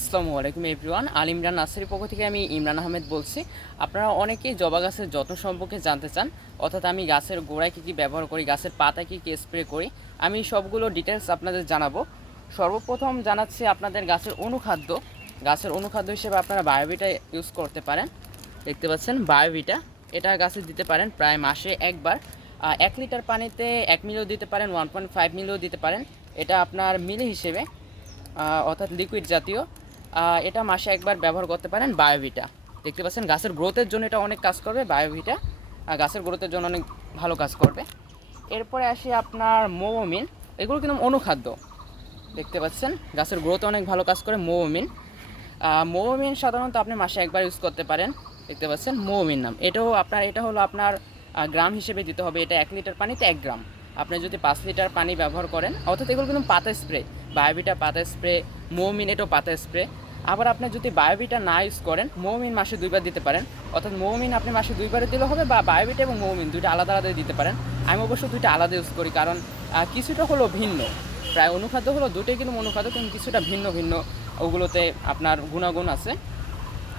আসসালামু আলাইকুম এভরিওয়ান। আল ইমরান নার্সারির পক্ষ থেকে আমি ইমরান আহমেদ বলছি। আপনারা অনেকেই জবা গাছের যত্ন সম্পর্কে জানতে চান, অর্থাৎ আমি গাছের গোড়ায় কী কী ব্যবহার করি, গাছের পাতায় কী কী স্প্রে করি, আমি সবগুলো ডিটেলস আপনাদের জানাবো। সর্বপ্রথম জানাচ্ছি আপনাদের গাছের অনুখাদ্য। গাছের অনুখাদ্য হিসেবে আপনারা বায়োভিটা ইউজ করতে পারেন। দেখতে পাচ্ছেন বায়োভিটা, এটা গাছে দিতে পারেন প্রায় মাসে একবার। 1 লিটার পানিতে 1 মিলিও দিতে পারেন, 1.5 মিলিও দিতে পারেন। এটা আপনার মিলি হিসেবে অর্থাৎ লিকুইড জাতীয়। এটা মাসে একবার ব্যবহার করতে পারেন বায়োভিটা। দেখতে পাচ্ছেন গাছের গ্রোথের জন্য এটা অনেক কাজ করবে বায়োভিটা, গাছের গ্রোথের জন্য অনেক ভালো কাজ করবে। এরপরে আসি আপনার মোমোমিন, এগুলো কিন্তু অনুখাদ্য। দেখতে পাচ্ছেন গাছের গ্রোথে অনেক ভালো কাজ করে মোমোমিন। মোমোমিন সাধারণত আপনি মাসে একবার ইউজ করতে পারেন। দেখতে পাচ্ছেন মোমোমিন নাম, এটা হলো আপনার গ্রাম হিসেবে দিতে হবে। এটা 1 লিটার পানিতে 1 গ্রাম। আপনি যদি 5 লিটার পানি ব্যবহার করেন, অর্থাৎ এগুলো কিন্তু পাতা স্প্রে, বায়োভিটা পাতা স্প্রে, মোমিন এটাও পাতা স্প্রে। আবার আপনি যদি বায়োভিটা না ইউজ করেন, মোমিন মাসে 2বার দিতে পারেন। অর্থাৎ মোমিন আপনি মাসে 2বারে দিলে হবে, বা বায়োভিটা এবং মোমিন দুইটা আলাদা আলাদা দিতে পারেন। আমি অবশ্য দুইটা আলাদা ইউজ করি, কারণ কিছুটা হলো ভিন্ন। প্রায় অনুখাদ্য হলো দুটোই কিন্তু অনুখাদ্য, কিন্তু কিছুটা ভিন্ন ভিন্ন ওগুলোতে আপনার গুণাগুণ আছে।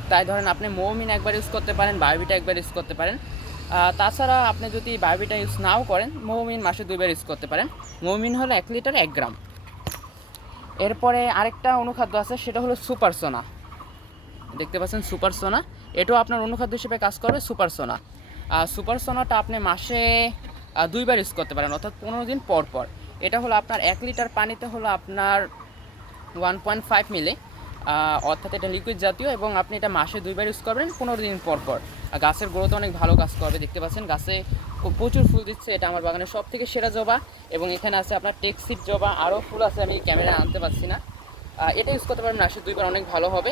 তাই ধরেন আপনি মোমিন একবার ইউজ করতে পারেন, বায়োভিটা একবার ইউজ করতে পারেন। তাছাড়া আপনি যদি বায়োভিটা ইউজ নাও করেন, মোমিন মাসে 2বার ইউজ করতে পারেন। মোমিন হলো 1 লিটারে 1 গ্রাম। এরপরে আরেকটা অনুখাদ্য আছে, সেটা হলো সুপারসোনা। দেখতে পাচ্ছেন সুপারসোনা, এটাও আপনার অনুখাদ্য হিসেবে কাজ করবে সুপারসোনা। সুপারসোনাটা আপনি মাসে 2বার ইউজ করতে পারেন, অর্থাৎ 15 দিন পর পর। এটা হলো আপনার 1 লিটার পানিতে হলো আপনার 1.5 মিলি, অর্থাৎ এটা লিকুইড জাতীয়, এবং আপনি এটা মাসে 2বার ইউজ করবেন 15 দিন পর পর। গাছের গ্রোথ অনেক ভালো কাজ করবে। দেখতে পাচ্ছেন গাছে প্রচুর ফুল দিচ্ছে, এটা আমার বাগানের সব থেকে সেরা জবা। এবং এখানে আছে আপনার টেক্সিড জবা, আরও ফুল আছে, আমি ক্যামেরায় আনতে পারছি না। এটা ইউজ করতে পারবেন মাসে 2বার, অনেক ভালো হবে।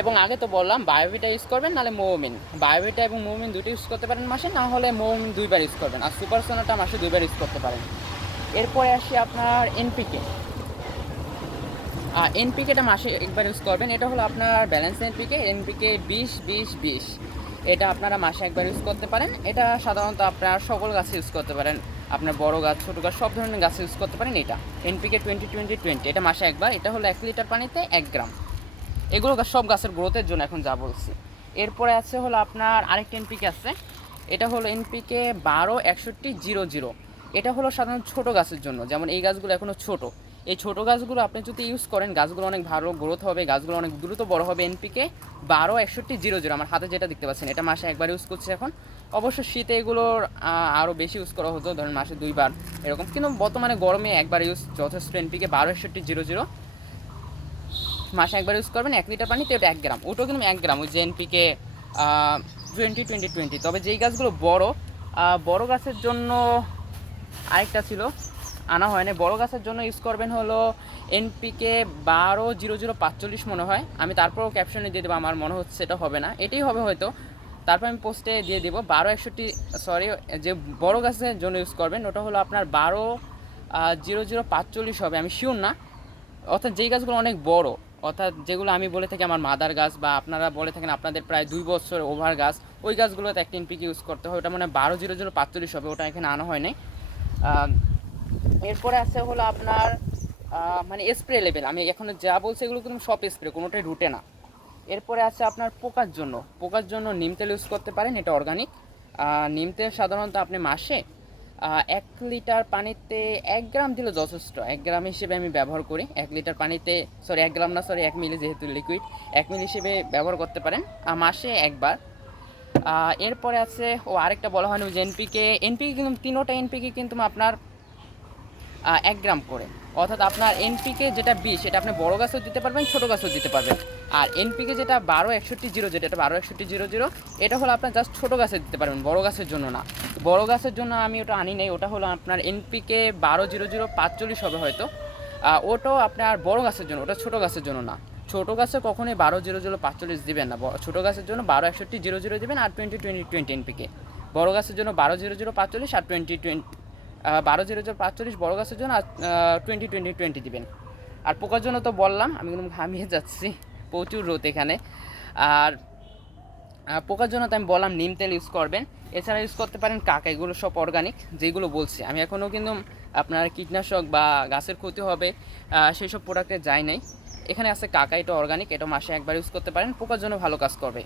এবং আগে তো বললাম বায়োভিটা ইউজ করবেন, নাহলে মোমিন। বায়োভিটা এবং মোমিন দুটো ইউজ করতে পারেন মাসে, না হলে মোমিন 2বার ইউজ করবেন, আর সুপারসোনাটা মাসে 2বার ইউজ করতে পারেন। এরপরে আসি আপনার এনপিকে। এনপিকেটা মাসে একবার ইউজ করবেন। এটা হলো আপনার ব্যালেন্স এনপিকে 20-20-20। এটা আপনারা মাসে একবার ইউজ করতে পারেন। এটা সাধারণত আপনার সকল গাছে ইউজ করতে পারেন, আপনার বড় গাছ ছোটো গাছ সব ধরনের গাছে ইউজ করতে পারেন। এটা এনপিকে 20-20-20, এটা মাসে একবার। এটা হলো 1 লিটার পানিতে 1 গ্রাম। এগুলো সব গাছের গ্রোথের জন্য এখন যা বলছি। এরপরে আছে হলো আপনার আরেকটা এনপিকে আছে, এটা হলো এনপিকে 12-61-00। এটা হলো সাধারণত ছোটো গাছের জন্য, যেমন এই গাছগুলো এখনও ছোটো। এই ছোটো গাছগুলো আপনি যদি ইউজ করেন, গাছগুলো অনেক ভালো গ্রোথ হবে, গাছগুলো অনেক দ্রুত বড় হবে। এনপিকে 12-61-00, আমার হাতে যেটা দেখতে পাচ্ছেন, এটা মাসে একবার ইউজ করছি এখন। অবশ্য শীতে এগুলোর আরও বেশি ইউজ করা হতো, ধরেন মাসে 2বার এরকম, কিন্তু বর্তমানে গরমে একবার ইউজ যথেষ্ট। এনপিকে 12-61-00 মাসে একবার ইউজ করবেন 1 লিটার পানিতে, ওটা 1 গ্রাম। ওটাও কিন্তু 1 গ্রাম, ওই যে এনপিকে 20-20-20। তবে যেই গাছগুলো বড় গাছের জন্য আরেকটা ছিল, আনা হয় না। বড় গাছের জন্য ইউজ করবেন হলো এনপিকে 12-00-45 মনে হয়। আমি তারপরও ক্যাপশনে দিয়ে দেবো, আমার মনে হচ্ছে এটা হবে না, এটাই হবে হয়তো। তারপর আমি পোস্টে দিয়ে দেবো 12-61, যে বড় গাছের জন্য ইউজ করবেন ওটা হলো আপনার 12-00-45 হবে, আমি শিওর না। অর্থাৎ যেই গাছগুলো অনেক বড়, অর্থাৎ যেগুলো আমি বলে থাকি আমার মাদার গাছ, বা আপনারা বলে থাকেন আপনাদের প্রায় 2 বছর ওভার গাছ, ওই গাছগুলোতে একটা এনপিকে ইউজ করতে হয়। ওটা মানে 12-00-45 হবে, ওটা এখানে আনা হয় নাই। এরপরে আছে হলো আপনার মানে স্প্রে লেভেল, আমি এখন যা বলছি এগুলো কিন্তু সব স্প্রে, কোনোটাই রুটে না। এরপরে আছে আপনার পোকার জন্য নিম তেল ইউজ করতে পারেন, এটা অর্গানিক। নিম তেল সাধারণত আপনি মাসে 1 লিটার পানিতে 1 গ্রাম দিলে যথেষ্ট। 1 গ্রাম হিসেবে আমি ব্যবহার করি 1 লিটার পানিতে, 1 গ্রাম না, 1 মিলি, যেহেতু লিকুইড 1 মিলি হিসেবে ব্যবহার করতে পারেন মাসে একবার। এরপরে আছে আরেকটা বলা হয়নি, যে এনপিকে কিন্তু তিনোটা এনপিকে কিন্তু আপনার 1 গ্রাম করে। অর্থাৎ আপনার এনপিকে যেটা 20, এটা আপনি বড় গাছেও দিতে পারবেন, ছোটো গাছেও দিতে পারবেন। আর এনপিকে যেটা 12-61-00, এটা 12-61-00, এটা হলো আপনার জাস্ট ছোটো গাছে দিতে পারবেন, বড় গাছের জন্য না। বড় গাছের জন্য আমি ওটা আনি নাই, ওটা হলো আপনার এনপিকে 12-00-45 হবে হয়তো। ওটাও আপনার বড় গাছের জন্য, ওটা ছোটো গাছের জন্য না। ছোটো গাছে কখনোই 12-00-45 দিবেন না, ছোটো গাছের জন্য 12-61-00 দেবেন, আর 20-20-20 এনপিকে। বড় গাছের জন্য 12-00-45 আর 20-20, 12-00-45 বড় গাছের জন্য, আর 20-20-20 দিবেন। আর পোকার জন্য তো বললাম, আমি কিন্তু ঘামিয়ে যাচ্ছি, প্রচুর রোদ এখানে। আর পোকার জন্য তো আমি বললাম নিম তেল ইউজ করবেন। এছাড়া ইউজ করতে পারেন কাকা, এগুলো সব অর্গানিক যেগুলো বলছি। আমি এখনও কিন্তু আপনার কীটনাশক বা গাছের ক্ষতি হবে সেই সব প্রোডাক্টে যায় নাই। এখানে আছে কাকা, এটা অর্গানিক, এটা মাসে একবার ইউজ করতে পারেন, পোকার জন্য ভালো কাজ করবে।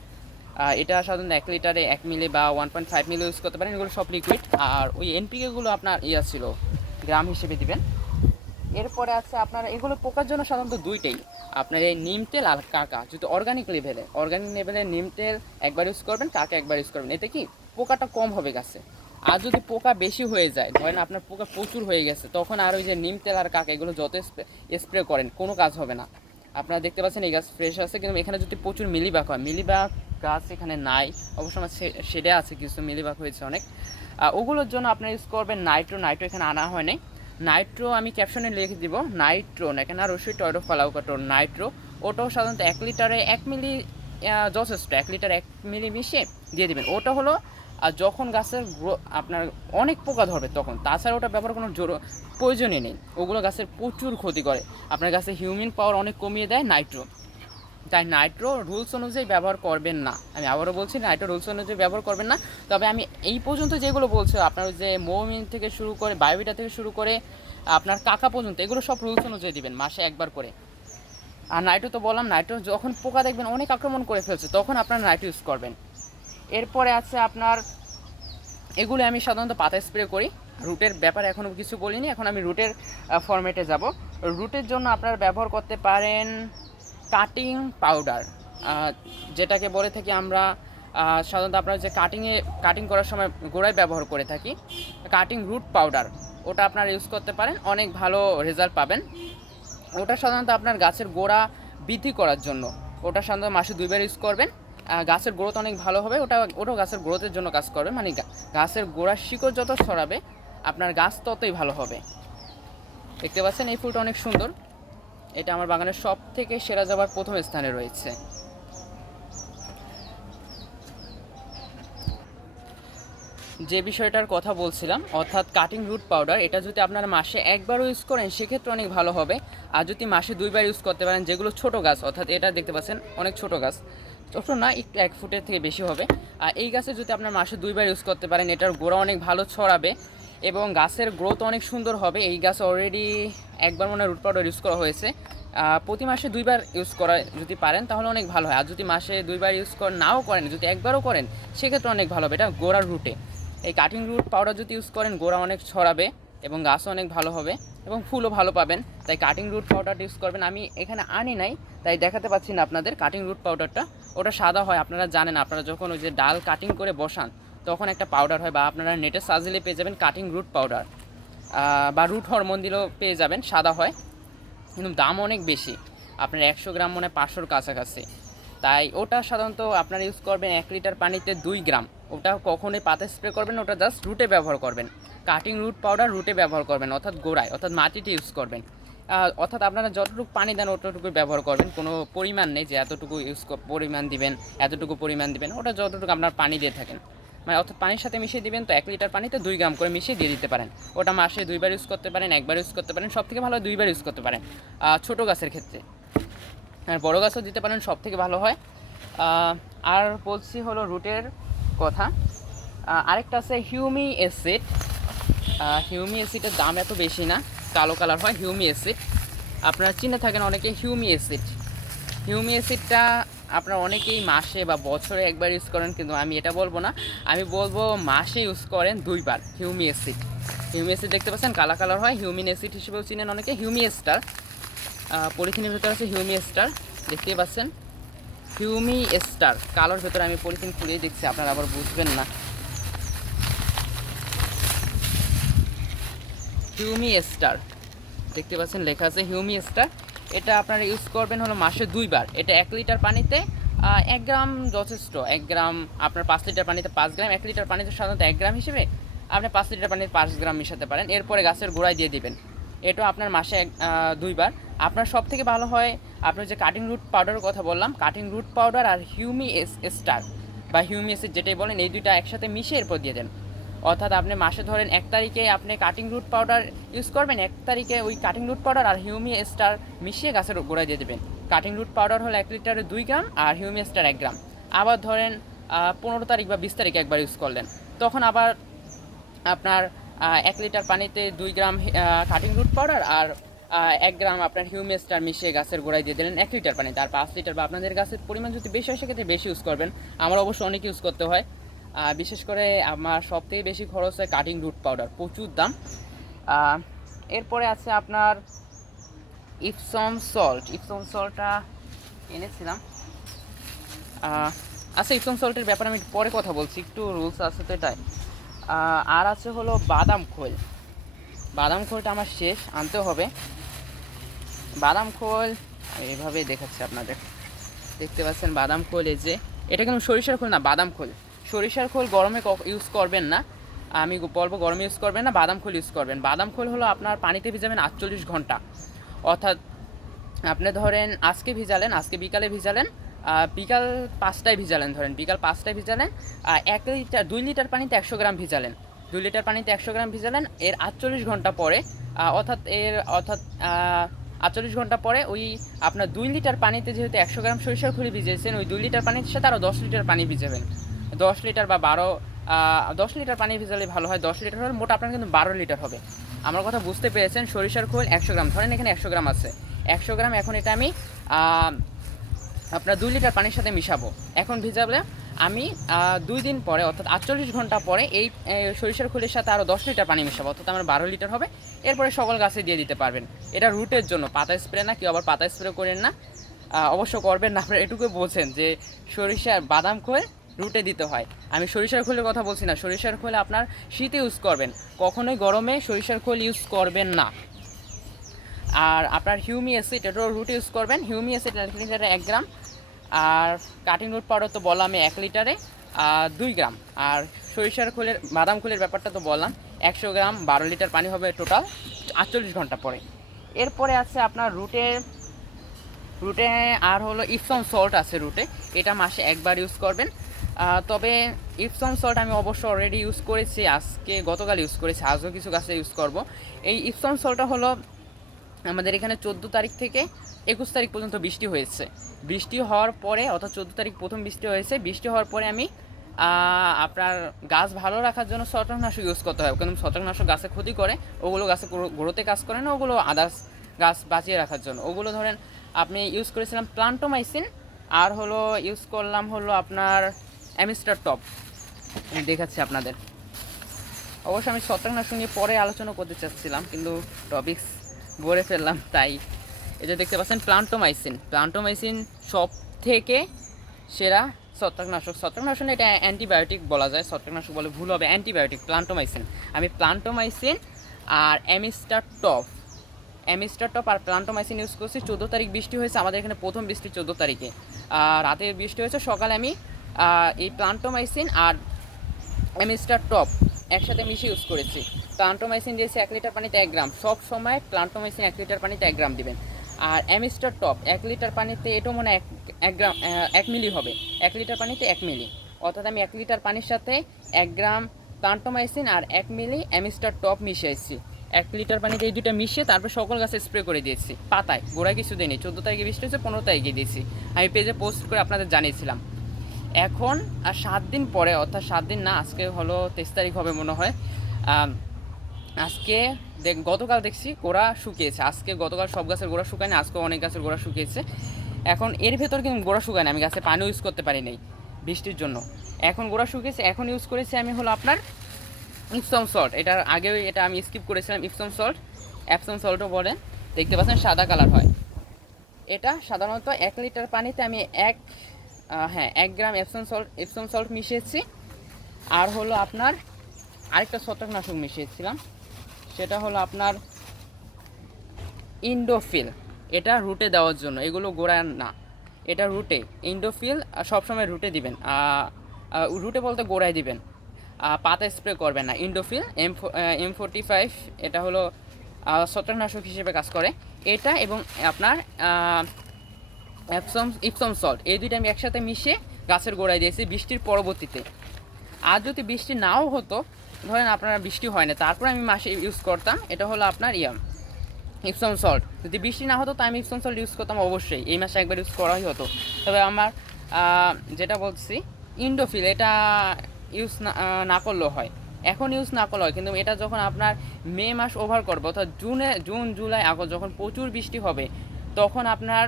এটা সাধারণত 1 লিটারে 1 মিলি বা 1.5 মিলি ইউজ করতে পারেন, এগুলো সব লিকুইড। আর ওই এনপিকেগুলো আপনার ছিল, গ্রাম হিসেবে দিবেন। এরপরে আছে আপনার এগুলো পোকার জন্য সাধারণত দুইটাই, আপনার এই নিম তেল আর কাকা। যদি অর্গানিক লেভেলে নিম তেল একবার ইউজ করবেন, কাকা একবার ইউজ করবেন, এতে কি পোকাটা কম হবে গাছে। আর যদি পোকা বেশি হয়ে যায়, ধরেন আপনার পোকা প্রচুর হয়ে গেছে, তখন আর ওই যে নিম তেল আর কাকা এগুলো যত স্প্রে করেন কোনো কাজ হবে না। আপনারা দেখতে পাচ্ছেন এই গাছ ফ্রেশ আছে, কিন্তু এখানে যদি প্রচুর মিলিবাগ হয়, মিলিবাগ গাছ এখানে নাই অবশ্য, আমার সেটা আছে কিছু মিলিবাগ হয়েছে অনেক, ওগুলোর জন্য আপনারা ইউজ করবেন নাইট্রো এখানে আনা হয় নাই। নাইট্রো আমি ক্যাপশনে লিখে দিব, নাইট্রো না এখানে আর অবশ্যই টয়রোফালাউকাটোর নাইট্রো, ওটাও সাধারণত 1 লিটারে 1 মিলি যথেষ্ট, 1 লিটার 1 মিলি মিশিয়ে দিয়ে দেবেন। ওটা হলো আর যখন গাছের আপনার অনেক পোকা ধরবে তখন, তাছাড়া ওটা ব্যবহার কোনো প্রয়োজনই নেই, ওগুলো গাছের প্রচুর ক্ষতি করে, আপনার গাছের হিউম্যান পাওয়ার অনেক কমিয়ে দেয় নাইট্রো। তাই নাইট্রো রুলস অনুযায়ী ব্যবহার করবেন না, আমি আবারও বলছি নাইট্রো রুলস অনুযায়ী ব্যবহার করবেন না। তবে আমি এই পর্যন্ত যেগুলো বলছি, আপনার যে মৌমিন থেকে শুরু করে বায়োভিটা থেকে শুরু করে আপনার কাকা পর্যন্ত, এগুলো সব রুলস অনুযায়ী দিবেন মাসে একবার করে। আর নাইট্রো তো বললাম, নাইট্রো যখন পোকা দেখবেন অনেক আক্রমণ করে ফেলছে, তখন আপনার নাইট্রো ইউজ করবেন। এরপরে আছে আপনার এগুলো আমি সাধারণত পাতা স্প্রে করি। রুটের ব্যাপারে এখনও কিছু বলিনি, এখন আমি রুটের ফরম্যাটে যাব। রুটের জন্য আপনারা ব্যবহার করতে পারেন কাটিং পাউডার, যেটাকে বলে থাকি আমরা সাধারণত আপনারা যে কাটিং করার সময় গোড়ায় ব্যবহার করে থাকি, কাটিং রুট পাউডার, ওটা আপনারা ইউজ করতে পারেন, অনেক ভালো রেজাল্ট পাবেন। ওটা সাধারণত আপনার গাছের গোড়া বৃদ্ধি করার জন্য, ওটা সাধারণত মাসে 2 বার ইউজ করবেন, গাছের গ্রোথ অনেক ভালো হবে। ওটাও গাছের গ্রোথের জন্য কাজ করবে, মানে গাছের গোড়ার শিকড় যত ছড়াবে আপনার গাছ ততই ভালো হবে। দেখতে পাচ্ছেন এই ফুলটা অনেক সুন্দর, এটা আমার বাগানের সব থেকে সেরা যাবার প্রথম স্থানে রয়েছে। যে বিষয়টার কথা বলছিলাম, অর্থাৎ কাটিং রুট পাউডার, এটা যদি আপনারা মাসে একবারও ইউজ করেন সেক্ষেত্রে অনেক ভালো হবে। আর যদি মাসে 2 বার ইউজ করতে পারেন, যেগুলো ছোট গাছ, অর্থাৎ এটা দেখতে পাচ্ছেন অনেক ছোট গাছ, ছোটো না একটু 1 ফুটের থেকে বেশি হবে, আর এই গাছে যদি আপনার মাসে 2 বার ইউজ করতে পারেন, এটার গোড়া অনেক ভালো ছড়াবে এবং গাছের গ্রোথ অনেক সুন্দর হবে। এই গাছ অলরেডি একবার মনে হয় রুট পাউডার ইউজ করা হয়েছে, প্রতি মাসে 2 বার ইউজ করা যদি পারেন তাহলে অনেক ভালো হয়। আর যদি মাসে 2 বার ইউজ নাও করেন, যদি একবারও করেন সেক্ষেত্রে অনেক ভালো হবে। এটা গোড়ার রুটে এই কাটিং রুট পাউডার যদি ইউজ করেন, গোড়া অনেক ছড়াবে এবং গাছও অনেক ভালো হবে এবং ফুলও ভালো পাবেন। তাই কাটিং রুট পাউডারটা ইউজ করবেন। আমি এখানে আনি নাই তাই দেখাতে পাচ্ছি না আপনাদের কাটিং রুট পাউডারটা, ওটা সাদা হয়, আপনারা জানেন, আপনারা যখন ওই যে ডাল কাটিং করে বসান তখন একটা পাউডার হয়, বা আপনারা নেটে সাজিলে পেয়ে যাবেন কাটিং রুট পাউডার, বা রুট হরমোন দিলেও পেয়ে যাবেন, সাদা হয় কিন্তু দাম অনেক বেশি, আপনার 100 গ্রাম মনে হয় 500-র কাছাকাছি। তাই ওটা সাধারণত আপনারা ইউজ করবেন 1 লিটার পানিতে 2 গ্রাম, ওটা কখনোই পাতা স্প্রে করবেন, ওটা জাস্ট রুটে ব্যবহার করবেন। কাটিং রুট পাউডার রুটে ব্যবহার করবেন, অর্থাৎ গোড়ায়, অর্থাৎ মাটিতে ইউজ করবেন। অর্থাৎ আপনারা যতটুকু পানি দেন অতটুকুই ব্যবহার করবেন, কোনো পরিমাণ নেই যে এতটুকু পরিমাণ দিবেন, এতটুকু পরিমাণ দিবেন, ওটা যতটুকু আপনার পানি দিয়ে থাকেন, মানে অর্থাৎ পানির সাথে মিশিয়ে দিবেন। তো 1 লিটার পানিতে 2 গ্রাম করে মিশিয়ে দিয়ে দিতে পারেন। ওটা মাসে 2 বার ইউজ করতে পারেন, 1 বার ইউজ করতে পারেন, সব থেকে ভালো 2 বার ইউজ করতে পারেন ছোটো গাছের ক্ষেত্রে, আর বড়ো গাছও দিতে পারেন, সব থেকে ভালো হয়। আর বলছি হলো রুটের কথা, আরেকটা আছে হিউমি অ্যাসিড। হিউমি অ্যাসিডের দাম এত বেশি না, কালো কালার হয় হিউমি অ্যাসিড, আপনারা চিনে থাকেন অনেকে হিউমি অ্যাসিড। হিউমি অ্যাসিডটা আপনারা অনেকেই মাসে বা বছরে একবার ইউজ করেন, কিন্তু আমি এটা বলবো না, আমি বলবো মাসে ইউজ করেন 2 বার হিউমি অ্যাসিড। হিউমি অ্যাসিড দেখতে পাচ্ছেন কালা কালার হয়, হিউমিন অ্যাসিড হিসেবেও চিনেন অনেকে। হিউমি স্টার পলিথিনের ভেতরে আছে, হিউমি স্টার দেখতেই পাচ্ছেন, হিউমি স্টার কালোর ভেতরে, আমি পলিথিন খুলিয়ে দেখছি আপনারা আবার বুঝবেন না। হিউমি স্টার দেখতে পাচ্ছেন লেখা আছে হিউমি স্টার, এটা আপনারা ইউজ করবেন হলো মাসে 2 বার। এটা 1 লিটার পানিতে 1 গ্রাম যথেষ্ট, 1 গ্রাম আপনার 5 লিটার পানিতে 5 গ্রাম, 1 লিটার পানিতে সাধারণত 1 গ্রাম হিসেবে আপনি 5 লিটার পানিতে 5 গ্রাম মিশাতে পারেন। এরপরে গাছের গোড়ায় দিয়ে দিবেন, এটা আপনার মাসে 2 বার। আপনার সব থেকে ভালো হয় আপনার যে কাটিং রুট পাউডারের কথা বললাম, কাটিং রুট পাউডার আর হিউমি স্টার বা হিউমি অ্যাসিড যেটাই বলেন, এই দুইটা একসাথে মিশিয়ে এরপর দিয়ে দেন। অর্থাৎ আপনি মাসে ধরেন 1 তারিখে আপনি কাটিং রুট পাউডার ইউজ করবেন, 1 তারিখে ওই কাটিং রুট পাউডার আর হিউমি স্টার মিশিয়ে গাছের গোড়ায় দিয়ে দেবেন। কাটিং রুট পাউডার হলো 1 লিটারে 2 গ্রাম আর হিউমি স্টার 1 গ্রাম। আবার ধরেন 15 তারিখ বা 20 তারিখে একবার ইউজ করলেন, তখন আবার আপনার 1 লিটার পানিতে 2 গ্রাম কাটিং রুট পাউডার আর 1 গ্রাম আপনার হিউমেস্টার মিশিয়ে গাছের গোড়ায় দিয়ে দিলেন 1 লিটার পানি, তার 5 লিটার বা আপনাদের গাছের পরিমাণ যদি বেশি হয় সেক্ষেত্রে বেশি ইউজ করবেন। আমার অবশ্য অনেক ইউজ করতে হয়, বিশেষ করে আমার সবথেকে বেশি খরচ হয় কাটিং রুট পাউডার, প্রচুর দাম। এরপরে আছে আপনার ইপসম সল্টটা এনেছিলাম। আচ্ছা, ইপসম সল্টের ব্যাপারে আমি পরে কথা বলছি, একটু রুলস আছে তো এটাই। আর আছে হলো বাদাম খোলটা আমার শেষ, আনতে হবে বাদাম খোল। এইভাবেই দেখাচ্ছি আপনাদের, দেখতে পাচ্ছেন বাদাম খোল। এই যে এটা কিন্তু সরিষার খোল না, বাদাম খোল। সরিষার খোল গরমে ইউজ করবেন না, আমি বলবো গরমে ইউজ করবেন না, বাদাম খোল ইউজ করবেন। বাদাম খোল হলো আপনার পানিতে ভিজাবেন 48 ঘন্টা, অর্থাৎ আপনি ধরেন আজকে বিকালে ভিজালেন, বিকাল 5টায় ভিজালেন, ধরেন বিকাল 5টায় ভিজালেন, 2 লিটার পানিতে 100 গ্রাম ভিজালেন, 2 লিটার পানিতে 100 গ্রাম ভিজালেন। এর 48 ঘন্টা পরে অর্থাৎ 48 ঘন্টা পরে ওই আপনার 2 লিটার পানিতে যেহেতু 100 গ্রাম সরিষার খোল ভিজিয়েছেন, ওই 2 লিটার পানির সাথে আরও 10 লিটার পানি ভিজাবেন। 10 লিটার বা 10 লিটার পানি ভিজালে ভালো হয়। 10 লিটার হলে মোট আপনার কিন্তু 12 লিটার হবে। আমার কথা বুঝতে পেরেছেন? সরিষার খোল 100 গ্রাম, ধরেন এখানে 100 গ্রাম আছে, 100 গ্রাম এখন এটা আমি আপনার 2 লিটার পানির সাথে মিশাবো। এখন ভিজাবলে আমি 2 দিন পরে অর্থাৎ 48 ঘন্টা পরে এই সরিষার খোলের সাথে আরও 10 লিটার পানি মিশাবো, অর্থাৎ আমার 12 লিটার হবে। এরপরে সকল গাছে দিয়ে দিতে পারবেন। এটা রুটের জন্য, পাতা স্প্রে না, কেউ আবার পাতা স্প্রে করেন না, অবশ্য করবেন না। আপনারা এটুকু বলছেন যে সরিষার বাদাম খোল রুটে দিতে হয়, আমি সরিষার খোলের কথা বলছি না। সরিষার খোল আপনার শীতে ইউজ করবেন, কখনোই গরমে সরিষার খোল ইউজ করবেন না। আর আপনার হিউমি অ্যাসিড, এটাও রুট ইউজ করবেন। হিউমি অ্যাসিড 1 লিটারে 1 গ্রাম, আর কাটিং রুট পাউডার তো বললাম 1 লিটারে 2 গ্রাম। আর সরিষার খোলের বাদাম খোলের ব্যাপারটা তো বললাম, 100 গ্রাম 12 লিটার পানি হবে টোটাল 48 ঘন্টা পরে। এরপরে আছে আপনার রুটে আর হলো ইপসম সল্ট আছে রুটে, এটা মাসে একবার ইউজ করবেন। তবে ইপসম সল্ট আমি অবশ্য অলরেডি ইউজ করেছি, গতকাল ইউজ করেছি, আজও কিছু গাছে ইউজ করব। এই ইপসম সল্টটা হলো আমাদের এখানে 14 তারিখ থেকে 21 তারিখ পর্যন্ত বৃষ্টি হয়েছে। বৃষ্টি হওয়ার পরে অর্থাৎ 14 তারিখ প্রথম বৃষ্টি হয়েছে, বৃষ্টি হওয়ার পরে আমি আপনার গাছ ভালো রাখার জন্য ছত্রাকনাশক ইউজ করতে হয়, কারণ ছত্রাকনাশক গাছে ক্ষতি করে, ওগুলো গাছে গ্রোথে কাজ করে না, ওগুলো আদার্স গাছ বাঁচিয়ে রাখার জন্য। ওগুলো ধরেন আপনি ইউজ করেছিলাম প্লান্টোমাইসিন, আর হলো ইউজ করলাম হলো আপনার অ্যামিস্টার টপ, দেখাচ্ছি আপনাদের। অবশ্য আমি ছত্রাকনাশক নিয়ে পরে আলোচনা করতে চাচ্ছিলাম, কিন্তু টপিক্স ভরে ফেললাম, তাই এটা দেখতে পাচ্ছেন প্লান্টোমাইসিন সব থেকে সেরা ছত্রাকনাশক। এটা অ্যান্টিবায়োটিক বলা যায়, ছত্রাকনাশক বলে ভুল হবে, অ্যান্টিবায়োটিক প্লান্টোমাইসিন। আমি প্লান্টোমাইসিন আর অ্যামিস্টার টপ আর প্লান্টোমাইসিন ইউজ করছি। 14 তারিখ বৃষ্টি হয়েছে আমাদের এখানে, প্রথম বৃষ্টি 14 তারিখে রাতে বৃষ্টি হয়েছে, সকালে আমি এই প্লান্টোমাইসিন আর অ্যামিস্টার টপ একসাথে মিশিয়ে ইউজ করেছি। প্লান্টোমাইসিন দিয়েছি 1 লিটার পানিতে 1 গ্রাম, সব সময় প্লান্টোমাইসিন 1 লিটার পানিতে 1 গ্রাম দিবেন। আর অ্যামিস্টার টপ 1 লিটার পানিতে, এটাও মনে 1 গ্রাম 1 মিলি হবে, 1 লিটার পানিতে 1 মিলি, অর্থাৎ আমি 1 লিটার পানির সাথে 1 গ্রাম প্লান্টোমাইসিন আর 1 মিলি অ্যামিস্টার টপ মিশিয়েছি। 1 লিটার পানিতে এই দুটো মিশিয়ে তারপর সকল গাছে স্প্রে করে দিয়েছি, পাতায়, গোড়ায় কিছু দিইনি। 14 তারিখে বৃষ্টি হয়েছে, 15 তারিখে দিয়েছি, আমি পেজে পোস্ট করে আপনাদের জানিয়েছিলাম। এখন আর 7 দিন পরে, অর্থাৎ 7 দিন না, আজকে হলো 23 তারিখ হবে মনে হয়, আজকে গতকাল দেখছি গোড়া শুকিয়েছে, গতকাল সব গাছের গোড়া শুকায়নি, আজকেও অনেক গাছের গোড়া শুকিয়েছে। এখন এর ভেতর কিন্তু গোড়া শুকায় না, আমি গাছে পানি ইউজ করতে পারি নাই বৃষ্টির জন্য। এখন গোড়া শুকিয়েছে, এখন ইউজ করেছি আমি হলো আপনার ইপসম সল্ট। এটার আগেও এটা আমি স্কিপ করেছিলাম, অ্যাপসম সল্টও বলেন, দেখতে পাচ্ছেন সাদা কালার হয়। এটা সাধারণত 1 লিটার পানিতে আমি 1 গ্রাম এপসম সল্ট মিশিয়েছি। আর হলো আপনার আরেকটা ছত্রাকনাশক মিশিয়েছিলাম, সেটা হলো আপনার ইন্ডোফিল। এটা রুটে দেওয়ার জন্য, এগুলো গোড়ায় না, এটা রুটে। ইন্ডোফিল সবসময় রুটে দিবেন, রুটে বলতে গোড়ায় দিবেন, পাতা স্প্রে করবেন না। ইন্ডোফিল M45, এটা হলো ছত্রাকনাশক হিসেবে কাজ করে। এটা এবং আপনার ইপসম সল্ট, এই দুইটা আমি একসাথে মিশিয়ে গাছের গোড়ায় দিয়েছি বৃষ্টির পরবর্তীতে। আর যদি বৃষ্টি নাও হতো, ধরেন আপনারা বৃষ্টি হয় না, তারপর আমি মাসে ইউজ করতাম, এটা হলো আপনার ইপসম সল্ট। যদি বৃষ্টি না হতো তো আমি ইপসম সল্ট ইউজ করতাম অবশ্যই, এই মাসে একবার ইউজ করাই হতো। তবে আমার যেটা বলছি ইন্ডোফিল, এটা ইউজ না করলেও হয়। এখন ইউজ না করলে হয়, কিন্তু এটা যখন আপনার মে মাস ওভার করবে, অর্থাৎ জুন জুলাই আগস্ট যখন প্রচুর বৃষ্টি হবে, তখন আপনার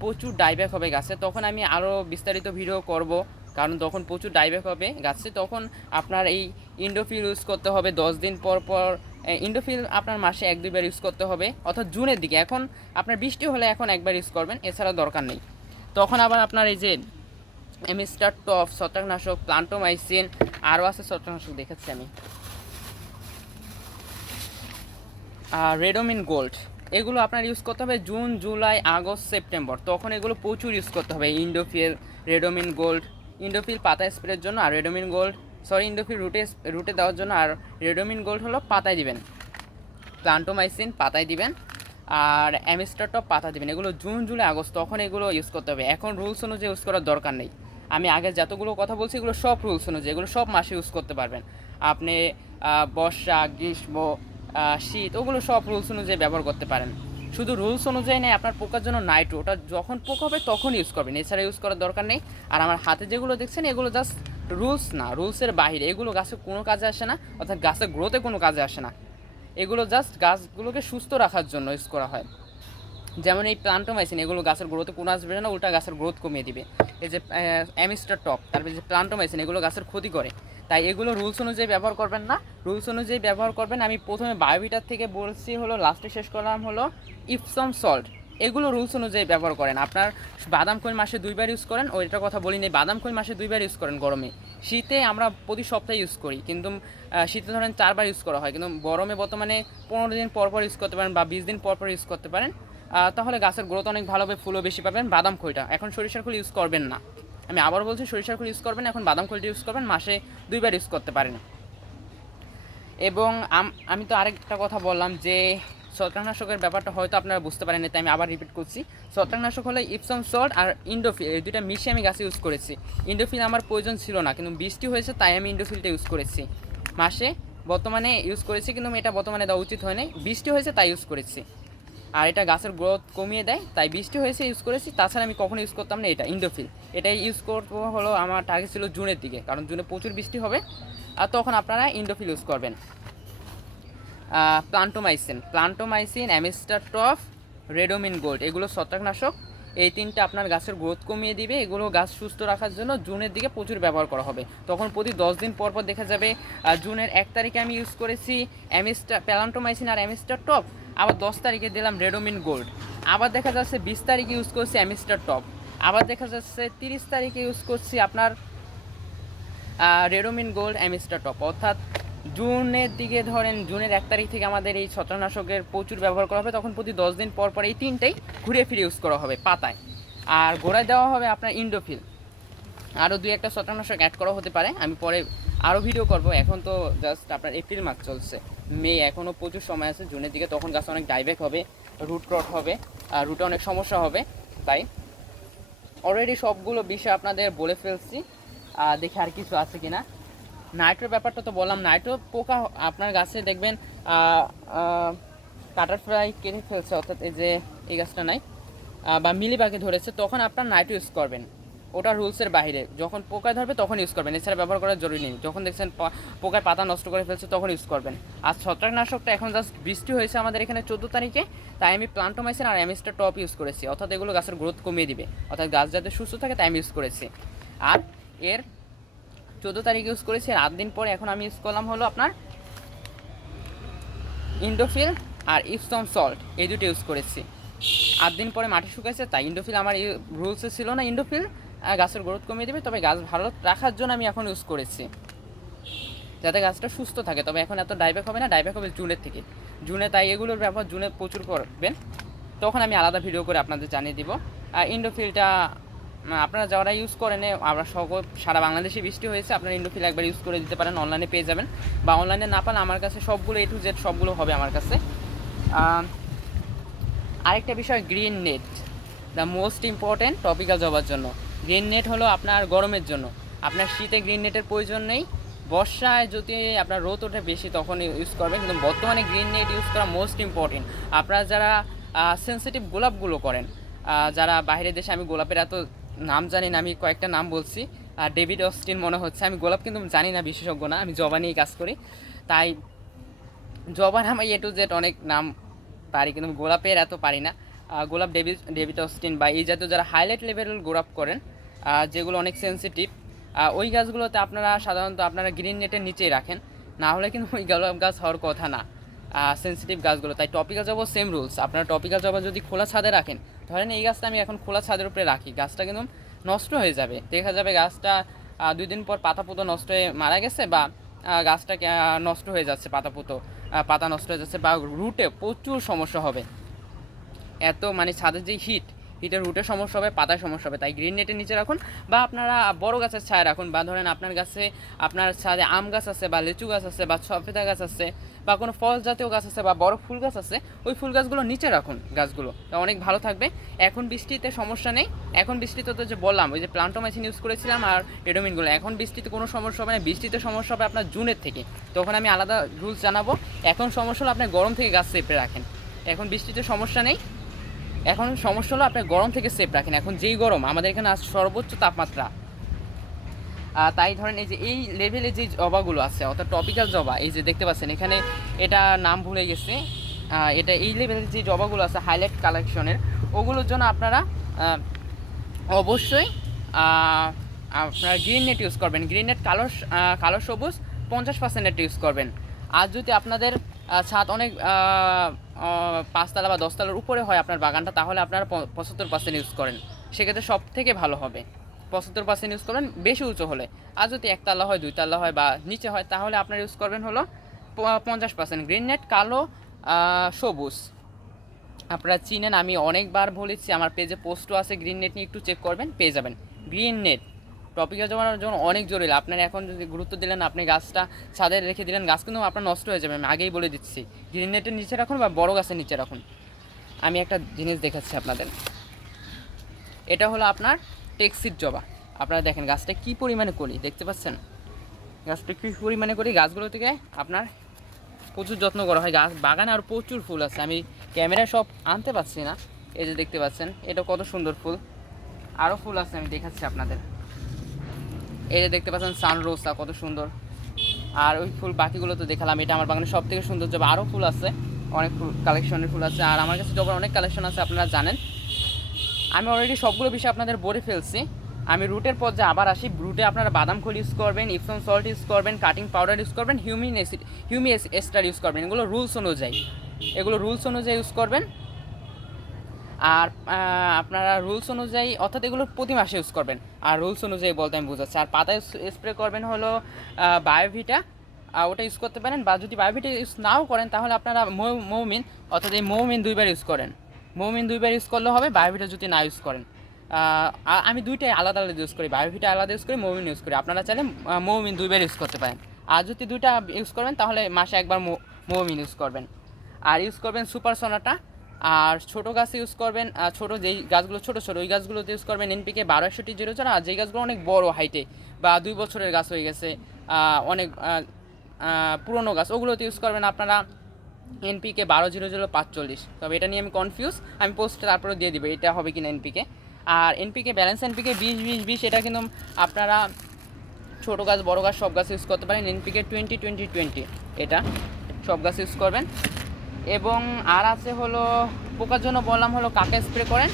প্রচুর ডাইব্যাক হবে গাছে। তখন আমি আরও বিস্তারিত ভিডিও করব, কারণ তখন প্রচুর ডাইব্যাক হবে গাছে। তখন আপনার এই ইন্ডোফিল ইউজ করতে হবে 10 দিন পর পর। ইন্ডোফিল আপনার মাসে 1-2 বার ইউজ করতে হবে, অর্থাৎ জুনের দিকে। এখন আপনার বৃষ্টি হলে এখন একবার ইউজ করবেন, এছাড়া দরকার নেই। তখন আবার আপনার এই যে এমিস্টার টপ, ছত্রাকনাশক, প্লান্টোমাইসিন, আরও আছে ছত্রাকনাশক দেখাচ্ছি আমি, রেডোমিন গোল্ড, এগুলো আপনার ইউজ করতে হবে জুন জুলাই আগস্ট সেপ্টেম্বর। তখন এগুলো প্রচুর ইউজ করতে হবে। ইন্ডোফিল, রেডোমিন গোল্ড, ইন্ডোফিল পাতা স্প্রের জন্য, আর রেডোমিন গোল্ড ইন্ডোফিল রুটে দেওয়ার জন্য, আর রেডোমিন গোল্ড হলো পাতায় দিবেন, প্লান্টোমাইসিন পাতায় দিবেন, আর অ্যামিস্টার টপ পাতা দিবেন। এগুলো জুন জুলাই আগস্ট তখন এগুলো ইউজ করতে হবে। এখন রুলস অনুযায়ী ইউজ করার দরকার নেই। আমি আগে যতগুলো কথা বলছি এগুলো সব রুলস অনুযায়ী, এগুলো সব মাসে ইউজ করতে পারবেন আপনি। বর্ষা, গ্রীষ্ম, শীত, ওগুলো সব রুলস অনুযায়ী ব্যবহার করতে পারেন। শুধু রুলস অনুযায়ী নেই, আপনার পোকার জন্য নাইট্রো, ওটা যখন পোকা হবে তখন ইউজ করবেন, এছাড়া ইউজ করার দরকার নেই। আর আমার হাতে যেগুলো দেখছেন এগুলো জাস্ট রুলস না, রুলসের বাইরে, এগুলো গাছে কোনো কাজে আসে না, অর্থাৎ গাছের গ্রোথে কোনো কাজে আসে না। এগুলো জাস্ট গাছগুলোকে সুস্থ রাখার জন্য ইউজ করা হয়। যেমন এই প্লান্টোমাইসিন, এগুলো গাছের গ্রোথে কোনো আসবে না, উল্টা গাছের গ্রোথ কমিয়ে দিবে। এই যে অ্যামিস্টার টপ, তারপরে যে প্লান্টোমাইসিন, এগুলো গাছের ক্ষতি করে। তাই এগুলো রুলস অনুযায়ী ব্যবহার করবেন না, রুলস অনুযায়ী ব্যবহার করবেন। আমি প্রথমে বায়োভিটার থেকে বলছি হলো, লাস্টে শেষ করলাম হলো ইপসম সল্ট, এগুলো রুলস অনুযায়ী ব্যবহার করেন। আপনার বাদাম খৈল মাসে 2 বার ইউজ করেন, ওইটার কথা বলি নেই, বাদাম খৈল মাসে 2 বার ইউজ করেন গরমে। শীতে আমরা প্রতি সপ্তাহে ইউজ করি, কিন্তু শীতে ধরেন 4 বার ইউজ করা হয়, কিন্তু গরমে বর্তমানে 15 দিন পর পর ইউজ করতে পারেন বা 20 দিন পর পর ইউজ করতে পারেন। তাহলে গাছের গ্রোথ অনেক ভালো হবে, ফুলও বেশি পাবেন। বাদাম খৈলটা এখন সরিষার খৈল ইউজ করবেন না, আমি আবার বলছি সরিষার খৈল ইউজ করবেন, এখন বাদাম খৈলটা ইউজ করবেন, মাসে 2 বার ইউজ করতে পারেন। এবং আমি তো আরেকটা কথা বললাম যে ছত্রাকনাশকের ব্যাপারটা হয়তো আপনারা বুঝতে পারেন, তাই আমি আবার রিপিট করছি। ছত্রাকনাশক হলো ইপসম সল্ট আর ইন্ডোফিল, এই দুইটা মিশিয়ে আমি গাছে ইউজ করেছি। ইন্ডোফিল আমার প্রয়োজন ছিল না, কিন্তু বৃষ্টি হয়েছে তাই আমি ইন্ডোফিলটা ইউজ করেছি, মাসে বর্তমানে ইউজ করেছি, কিন্তু এটা বর্তমানে দেওয়া উচিত হয় নাই, বৃষ্টি হয়েছে তাই ইউজ করেছি। আর এটা গাছের গ্রোথ কমিয়ে দেয়, তাই বৃষ্টি হয়েছে ইউজ করেছি। তাছাড়া আমি কখনো ইউজ করতাম না এটা ইন্ডোফিল, এটাই ইউজ করবো হলো আমার টার্গেট ছিল জুনের দিকে, কারণ জুনে প্রচুর বৃষ্টি হবে, আর তখন আপনারা ইন্ডোফিল ইউজ করবেন। প্লান্টোমাইসিন, অ্যামিস্টার টপ, রেডোমিন গোল্ড, এগুলো ছত্রাকনাশক। এই তিনটা আপনার গাছের গ্রোথ কমিয়ে দিবে, এগুলো গাছ সুস্থ রাখার জন্য জুনের দিকে প্রচুর ব্যবহার করা হবে। তখন প্রতি 10 দিন পর পর দেখা যাবে, জুনের 1 তারিখে আমি ইউজ করেছি প্লান্টোমাইসিন আর অ্যামিস্টার টপ, আবার 10 তারিখে দিলাম রেডোমিন গোল্ড, আবার দেখা যাচ্ছে 20 তারিখে ইউজ করছি অ্যামিস্টার টপ, আবার দেখা যাচ্ছে 30 তারিখে ইউজ করছি আপনার রেডোমিন গোল্ড, অ্যামিস্টার টপ। অর্থাৎ জুনের দিকে ধরেন জুনের 1 তারিখ থেকে আমাদের এই ছত্রাকনাশকের প্রচুর ব্যবহার করা হবে, তখন প্রতি 10 দিন পর পর এই তিনটাই ঘুরে ফিরে ইউজ করা হবে পাতায়। আর গোড়ায় দেওয়া হবে আপনার ইন্ডোফিল, আরও 2-1টা ছত্রাকনাশক অ্যাড করা হতে পারে, আমি পরে আরও ভিডিও করব। এখন তো জাস্ট আপনার এপ্রিল মাস চলছে, মে, এখনও প্রচুর সময় আছে জুনের দিকে, তখন গাছ অনেক ডাইব্যাক হবে, রুট ক্রট হবে, রুটে অনেক সমস্যা হবে। তাই অলরেডি সবগুলো বিষয় আপনাদের বলে ফেলছি, দেখি আর কিছু আছে কিনা। নাইট্রোর ব্যাপারটা তো বললাম, নাইট্রো পোকা আপনার গাছে দেখবেন কাটার ফ্লাই কেটে ফেলছে, অর্থাৎ এই যে এই গাছটা নাই, বা মিলিবাগে ধরেছে, তখন আপনার নাইট্রো ইউজ করবেন, ওটা রুলসের বাইরে। যখন পোকায় ধরবে তখন ইউজ করবেন, এছাড়া ব্যবহার করার জরুরি নেই। যখন দেখছেন পোকায় পাতা নষ্ট করে ফেলছে তখন ইউজ করবেন। আর ছত্রাকনাশকটা এখন জাস্ট বৃষ্টি হয়েছে আমাদের এখানে 14 তারিখে, তাই আমি প্লান্টোমাইসিন আর অ্যামিস্টার টপ ইউজ করেছি, অর্থাৎ এগুলো গাছের গ্রোথ কমিয়ে দিবে, অর্থাৎ গাছ যাতে সুস্থ থাকে তাই আমি ইউজ করেছি। আর এর 14 তারিখ ইউজ করেছি, আর 8 দিন পরে এখন আমি ইউজ করলাম হলো আপনার ইন্ডোফিল আর ইপসম সল্ট, এই দুটো ইউজ করেছি। 8 দিন পরে মাটি শুকাইছে, তাই ইন্ডোফিল আমার রুলসে ছিল না, ইন্ডোফিল গাছের গ্রোথ কমিয়ে দেবে, তবে গাছ ভালো রাখার জন্য আমি এখন ইউজ করেছি, যাতে গাছটা সুস্থ থাকে। তবে এখন এত ডাইব্যাক হবে না, ডাইব্যাক হবে জুনের থেকে, জুনে, তাই এগুলোর ব্যবহার জুনে প্রচুর করবেন, তখন আমি আলাদা ভিডিও করে আপনাদের জানিয়ে দিব। আর ইন্ডোফিলটা আপনারা যারা ইউজ করেন, আমরা সারা বাংলাদেশে বৃষ্টি হয়েছে, আপনারা ইন্ডোফিল একবার ইউজ করে দিতে পারেন, অনলাইনে পেয়ে যাবেন, বা অনলাইনে না পান আমার কাছে সবগুলো A to Z সবগুলো হবে আমার কাছে। আরেকটা বিষয়, green net, the most important topical জবার জন্য। গ্রিন নেট হলো আপনার গরমের জন্য, আপনার শীতে গ্রিন নেটের প্রয়োজন নেই, বর্ষায় যদি আপনার রোদ ওঠে বেশি তখন ইউজ করবেন, কিন্তু বর্তমানে গ্রিন নেট ইউজ করা মোস্ট ইম্পর্টেন্ট। আপনারা যারা সেন্সিটিভ গোলাপগুলো করেন, যারা বাইরের দেশে, আমি গোলাপের এত নাম জানি না, আমি কয়েকটা নাম বলছি, ডেভিড অস্টিন মনে হচ্ছে। আমি গোলাপ কিন্তু জানি না, বিশেষজ্ঞ না, আমি জবা নিয়েই কাজ করি। তাই জবার আমি এ টু জেড অনেক নাম পারি, কিন্তু গোলাপের এত পারি না। গোলাপ ডেভিড অস্টিন বা এই জাতীয় যারা হাইলাইট লেভেলের গোলাপ করেন, যেগুলো অনেক সেন্সিটিভ, ওই গাছগুলোতে আপনারা সাধারণত আপনারা গ্রিন নেটের নিচেই রাখেন, না হলে কিন্তু ওই গোলাপ গাছ হওয়ার কথা না, সেন্সিটিভ গাছগুলো। তাই টপিক্যাল জবা সেম রুলস, আপনারা টপিক্যাল জবা যদি খোলা ছাদে রাখেন, ধরেন এই গাছটা আমি এখন খোলা ছাদের উপরে রাখি, গাছটা কিন্তু নষ্ট হয়ে যাবে, দেখা যাবে গাছটা 2 দিন পর পাতা পুতো নষ্ট হয়ে মারা গেছে, বা গাছটা নষ্ট হয়ে যাচ্ছে, পাতা নষ্ট হয়ে যাচ্ছে, বা রুটে প্রচুর সমস্যা হবে। এত মানে ছাদের যে হিটের রুটের সমস্যা হবে, পাতায় সমস্যা হবে। তাই গ্রিন নেটের নিচে রাখুন, বা আপনারা বড় গাছের ছায়া রাখুন, বা ধরেন আপনার ছাদে আম গাছ আছে, বা লিচু গাছ আছে, বা সফেদা গাছ আছে, বা কোনো ফল জাতীয় গাছ আছে, বা বড় ফুল গাছ আছে, ওই ফুল গাছগুলো নিচে রাখুন, গাছগুলো অনেক ভালো থাকবে। এখন বৃষ্টিতে সমস্যা নেই, এখন বৃষ্টিতে তো যে বললাম ওই যে প্লান্টোমাইসিন ইউজ করেছিলাম আর এডোমিনগুলো, এখন বৃষ্টিতে কোনো সমস্যা হবে না। বৃষ্টিতে সমস্যা হবে আপনার জুনের থেকে, তখন আমি আলাদা রুলস জানাবো। এখন সমস্যা হলো আপনি গরম থেকে গাছ সেপে রাখেন, এখন বৃষ্টিতে সমস্যা নেই। এখন সমস্যা হলো আপনি গরম থেকে সেফ রাখেন, এখন যেই গরম আমাদের এখানে আজ সর্বোচ্চ তাপমাত্রা, তাই ধরেন এই যে এই লেভেলে যে জবাগুলো আছে, অর্থাৎ টপিক্যাল জবা, এই যে দেখতে পাচ্ছেন এখানে, এটা নাম ভুলে গেছে, এটা এই লেভেলের যে জবাগুলো আছে হাইলাইট কালেকশনের, ওগুলোর জন্য আপনারা অবশ্যই আপনারা গ্রিন নেট ইউজ করবেন। গ্রিন নেট কালো সবুজ 50% নেট ইউজ করবেন। আর যদি আপনাদের ছাদ অনেক 5 তলা বা 10 তলার উপরে হয় আপনার বাগানটা, তাহলে আপনারা 75% ইউজ করেন, সেক্ষেত্রে সব থেকে ভালো হবে। 75% ইউজ করবেন বেশি উঁচু হলে। আর যদি 1 তলা হয়, 2 তলা হয়, বা নিচে হয়, তাহলে আপনারা ইউজ করবেন হলো 50% গ্রিন নেট কালো সবুজ। আপনারা চিনেন, আমি অনেকবার বলেছি, আমার পেজে পোস্টও আছে, গ্রিন নেট নিয়ে একটু চেক করবেন, পেয়ে যাবেন। গ্রিন নেট টপিক্যাল জমানোর জন্য অনেক জরুরি। আপনারা এখন যদি গুরুত্ব দিলেন, আপনি গাছটা ছাদে রেখে দিলেন, গাছ কিন্তু আপনার নষ্ট হয়ে যাবে, আমি আগেই বলে দিচ্ছি। গ্রিন নেটের নিচে রাখুন বা বড় গাছের নিচে রাখুন। আমি একটা জিনিস দেখাচ্ছি আপনাদের, এটা হলো আপনার টেক্সিড জবা। আপনারা দেখেন গাছটা কী পরিমাণে করি, দেখতে পাচ্ছেন গাছটা কী পরিমাণে করি। গাছগুলো থেকে আপনার প্রচুর যত্ন করা হয়, গাছ বাগানে আর প্রচুর ফুল আছে, আমি ক্যামেরায় সব আনতে পারছি না। এই যে দেখতে পাচ্ছেন, এটা কত সুন্দর ফুল, আরও ফুল আছে, আমি দেখাচ্ছি আপনাদের। এই যে দেখতে পাচ্ছেন সানরোসা কত সুন্দর, আর ওই ফুল বাকিগুলো তো দেখালাম। এটা আমার বাগানে সব থেকে সুন্দর জবা, আরও ফুল আছে, অনেক ফুল কালেকশনের ফুল আছে, আর আমার কাছে জবার অনেক কালেকশন আছে, আপনারা জানেন। আমি অলরেডি সবগুলো বিষয় আপনাদের বলে ফেলছি। আমি রুটের পর্যায়ে আবার আসি। রুটে আপনারা বাদাম খোল ইউজ করবেন, ইপসম সল্ট ইউজ করবেন, কাটিং পাউডার ইউজ করবেন, হিউমি এস্টার ইউজ করবেন। এগুলো রুলস অনুযায়ী ইউজ করবেন। আর আপনারা রুলস অনুযায়ী, অর্থাৎ এগুলো প্রতি মাসে ইউজ করবেন। আর রুলস অনুযায়ী বলতে আমি বোঝাচ্ছি। আর পাতায় স্প্রে করবেন হলো বায়োভিটা, ওটা ইউজ করতে পারেন। বা যদি বায়োভিটা ইউজ নাও করেন, তাহলে আপনারা মৌমিন, অর্থাৎ এই মৌমিন 2বার ইউজ করেন। মৌমিন 2বার ইউজ করলে হবে, বায়োভিটা যদি না ইউজ করেন। আমি দুইটাই আলাদা আলাদা ইউজ করি, বায়োভিটা আলাদা ইউজ করি, মৌমিন ইউজ করি। আপনারা চাইলে মৌমিন 2বার ইউজ করতে পারেন। আর যদি দুইটা ইউজ করবেন, তাহলে মাসে একবার মৌমিন ইউজ করবেন। আর ইউজ করবেন সুপার সোনাটা। আর ছোটো গাছ ইউজ করবেন, ছোটো যেই গাছগুলো ছোটো ওই গাছগুলোতে ইউজ করবেন NPK 126104। আর যেই গাছগুলো অনেক বড় হাইটে বা 2 বছরের গাছ হয়ে গেছে, অনেক পুরনো গাছ, ওগুলোতে ইউজ করবেন আপনারা NPK 120045। তবে এটা নিয়ে আমি কনফিউজ, আমি পোস্টে তারপরে দিয়ে দিব এটা হবে কিনা NPK। আর NPK ব্যালেন্স NPK 20-20-20, এটা কিন্তু আপনারা ছোটো গাছ বড় গাছ সব গাছ ইউজ করতে পারেন। NPK 20-20-20, এটা সব গাছ ইউজ করবেন। এবং আর আছে হলো পোকার জন্য বললাম হলো কাকা স্প্রে করেন,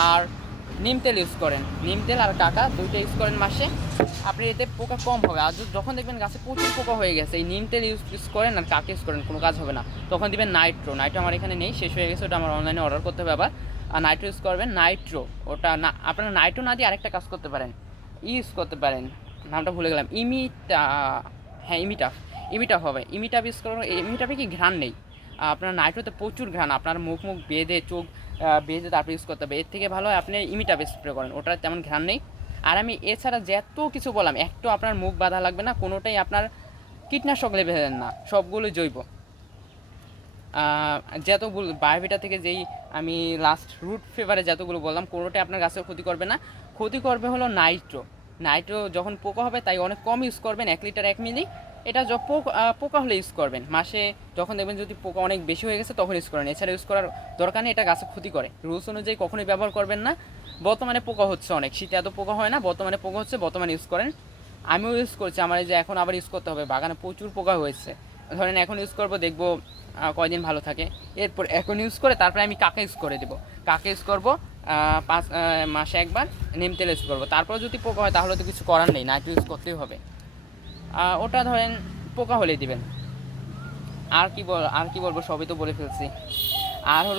আর নিম তেল ইউজ করেন। নিম তেল আর কাকা দুইটা ইউজ করেন মাসে, আপনি এতে পোকা কম হবে। আর যখন দেখবেন গাছে প্রচুর পোকা হয়ে গেছে, এই নিম তেল ইউজ করেন আর কাকা ইউজ করেন, কোনো কাজ হবে না। তখন দিবেন নাইট্রো আমার এখানে নেই, শেষ হয়ে গেছে, ওটা আমার অনলাইনে অর্ডার করতে হবে আবার। আর নাইট্রো ইউজ করবেন, নাইট্রো ওটা না, আপনারা নাইট্রো না দিয়ে আরেকটা কাজ করতে পারেন, ইউজ করতে পারেন, নামটা ভুলে গেলাম, ইমিটাফ হবে। ইমিটাফ ইউজ করবেন। ইমিটাফে কি ঘ্রাণ নেই, আপনার নাইট্রোতে প্রচুর ঘ্রাণ, আপনার মুখ বেঁধে চোখ বেঁধে তারপর ইউজ করতে হবে। এর থেকে ভালো হয় আপনি ইমিটাফ স্প্রে করেন, ওটার তেমন ঘ্রাণ নেই। আর আমি এছাড়া যত কিছু বললাম, একটু আপনার মুখ বাঁধা লাগবে না, কোনোটাই আপনার কীটনাশক লেভেলের না, সবগুলো জৈব। যতগুলো বায়োভিটা থেকে যেই আমি লাস্ট রুট ফেভারে যতগুলো বললাম, কোনোটাই আপনার গাছের ক্ষতি করবে না। ক্ষতি করবে হলো নাইট্রো যখন পোকা হবে, তাই অনেক কম ইউজ করবেন, 1 লিটার 1 মিলি। এটা পোকা হলে ইউজ করবেন, মাসে যখন দেখবেন যদি পোকা অনেক বেশি হয়ে গেছে তখন ইউজ করেন, এছাড়া ইউজ করার দরকার নেই, এটা গাছে ক্ষতি করে। রুলস অনুযায়ী কখনোই ব্যবহার করবেন না। বর্তমানে পোকা হচ্ছে অনেক, শীতে এত পোকা হয় না, বর্তমানে পোকা হচ্ছে, বর্তমানে ইউজ করেন। আমিও ইউজ করছি, আমার এই যে এখন আবার ইউজ করতে হবে, বাগানে প্রচুর পোকা হয়েছে। ধরেন এখন ইউজ করবো, দেখবো কয়দিন ভালো থাকে, এরপর এখন ইউজ করে তারপরে আমি কাকে ইউজ করে দেবো, কাকে ইউজ করবো 5 মাসে একবার নিম তেল ইউজ করবো। তারপর যদি পোকা হয় তাহলে তো কিছু করার নেই, নাইট্রো ইউজ করতেই হবে। ওটা ধরেন পোকা হলেই দিবেন। আর কি বলবো, সবই তো বলে ফেলছি। আর হলো